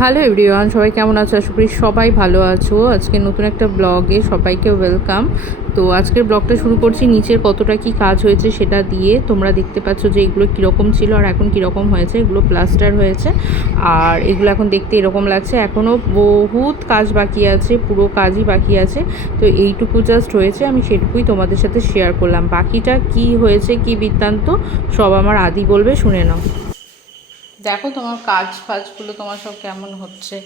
Hello everyone, সবাই কেমন আছো? আশা করি সবাই ভালো আছো। আজকে নতুন একটা ব্লগে সবাইকে ওয়েলকাম। তো আজকের ব্লগটা শুরু করছি নিচের কতটা কি কাজ হয়েছে সেটা দিয়ে। তোমরা দেখতে পাচ্ছ যে এগুলো কীরকম ছিল আর এখন কীরকম হয়েছে। এগুলো প্লাস্টার হয়েছে আর এগুলো এখন দেখতে এরকম লাগছে। এখনও বহুত কাজ বাকি আছে, পুরো কাজই বাকি আছে। তো এইটুকু জাস্ট হয়েছে। আমি সেটুকুই তোমাদের সাথে শেয়ার করলাম। বাকিটা কি হয়েছে, কি বৃত্তান্ত, সব আমার আদি বলবে, শুনে নাও। দেখো তোমার কাজ ফাজগুলো তোমার সব কেমন হচ্ছে।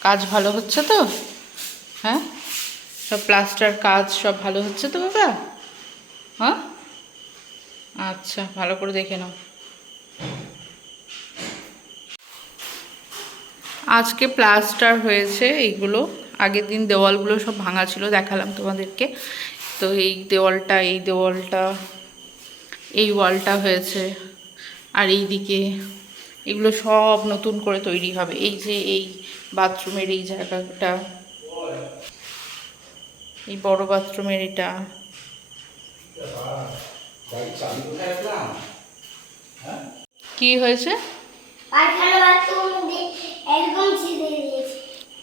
কাজ ভালো হচ্ছে তো? হ্যাঁ? সব প্লাস্টার কাজ সব ভালো হচ্ছে তো বাবা? হ্যাঁ? আচ্ছা ভালো করে দেখে নাও। আজকে প্লাস্টার হয়েছে এইগুলো। আগের দিন দেওয়ালগুলো সব ভাঙা ছিল, দেখালাম তোমাদেরকে। তো এই দেওয়ালটা এই দেওয়ালটা, এই ওয়ালটা হয়েছে। আর এই দিকে এগুলো সব নতুন করে তৈরি হবে। এই যে এই বাথরুমের এই জায়গাটা এই বড় বাথরুমের এটা। কি হয়েছে?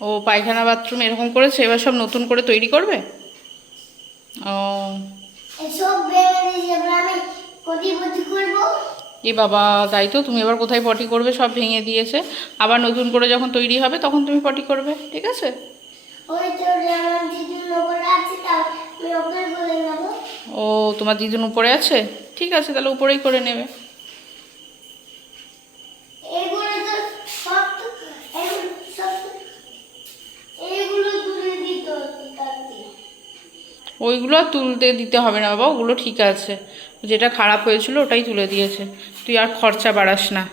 ও পায়খানা বাথরুম এরকম করেছে এবার সব নতুন করে তৈরি করবে? ও। আমি করব। এ বাবা তাই তো? তুমি এবার কোথায় পটি করবে? সব ভেঙে দিয়েছে। আবার নতুন করে যখন তৈরি হবে তখন তুমি পটি করবে ঠিক আছে? ও তোমার দিদুন উপরে আছে? ঠিক আছে তাহলে উপরেই করে নেবে এগুলো তো সব তো এগুলো সব তো এগুলো তুলে দিতে হতো তার দিয়ে ওইগুলো তুলতে দিতে হবে না বাবা, ওগুলো ঠিক আছে। যেটা খারাপ হয়েছিল ওটাই তুলে দিয়েছে। তুই আর খরচা বাড়াস না।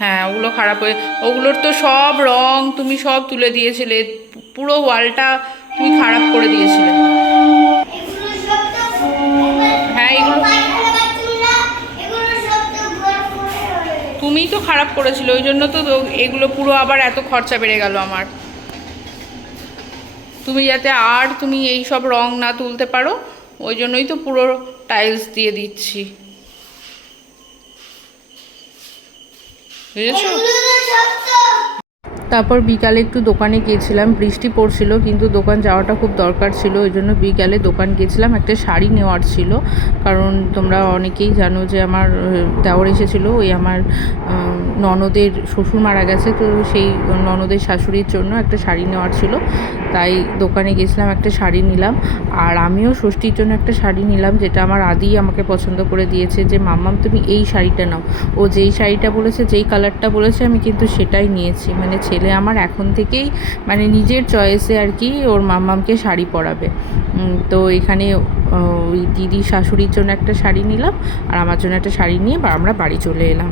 হ্যাঁ ওগুলো খারাপ হয়ে, ওগুলোর তো সব রং তুমি সব তুলে দিয়েছিলে। পুরো ওয়ালটা তুমি খারাপ করে দিয়েছিলে। হ্যাঁ এগুলো। তুমিই তো খারাপ করেছিলে, ওই জন্য তো এগুলো পুরো আবার এত খরচা বেড়ে গেল আমার। তুমি যাতে আর তুমি এই সব রং না তুলতে পারো, ওই জন্যই তো পুরো টাইলস দিয়ে দিচ্ছি। বুঝেছ? তারপর বিকালে একটু দোকানে গিয়েছিলাম, বৃষ্টি পড়ছিল, কিন্তু দোকান যাওয়াটা খুব দরকার ছিল, ওই জন্য বিকালে দোকান গিয়েছিলাম, একটা শাড়ি নেওয়ার ছিল, কারণ তোমরা অনেকেই জানো যে আমার দেওয়ার এসেছিল, ওই আমার ননদের শ্বশুর মারা গেছে, তো সেই ননদের শাশুড়ির জন্য একটা শাড়ি নেওয়ার ছিল। তাই দোকানে গেছিলাম একটা শাড়ি নিলাম। আর আমিও ষষ্ঠীর জন্য একটা শাড়ি নিলাম, যেটা আমার আদি আমাকে পছন্দ করে দিয়েছে, যে, মাম্মাম, তুমি এই শাড়িটা নাও। ও যেই শাড়িটা বলেছে, যেই কালারটা বলেছে, আমি কিন্তু সেটাই নিয়েছি। মানে ছেলে আমার এখন থেকেই মানে নিজের চয়েসে আর কি ওর মাম্মামকে শাড়ি পরাবে। তো এখানে ওই দিদি শাশুড়ির জন্য একটা শাড়ি নিলাম, আর আমার জন্য একটা শাড়ি নিয়ে আমরা বাড়ি চলে এলাম।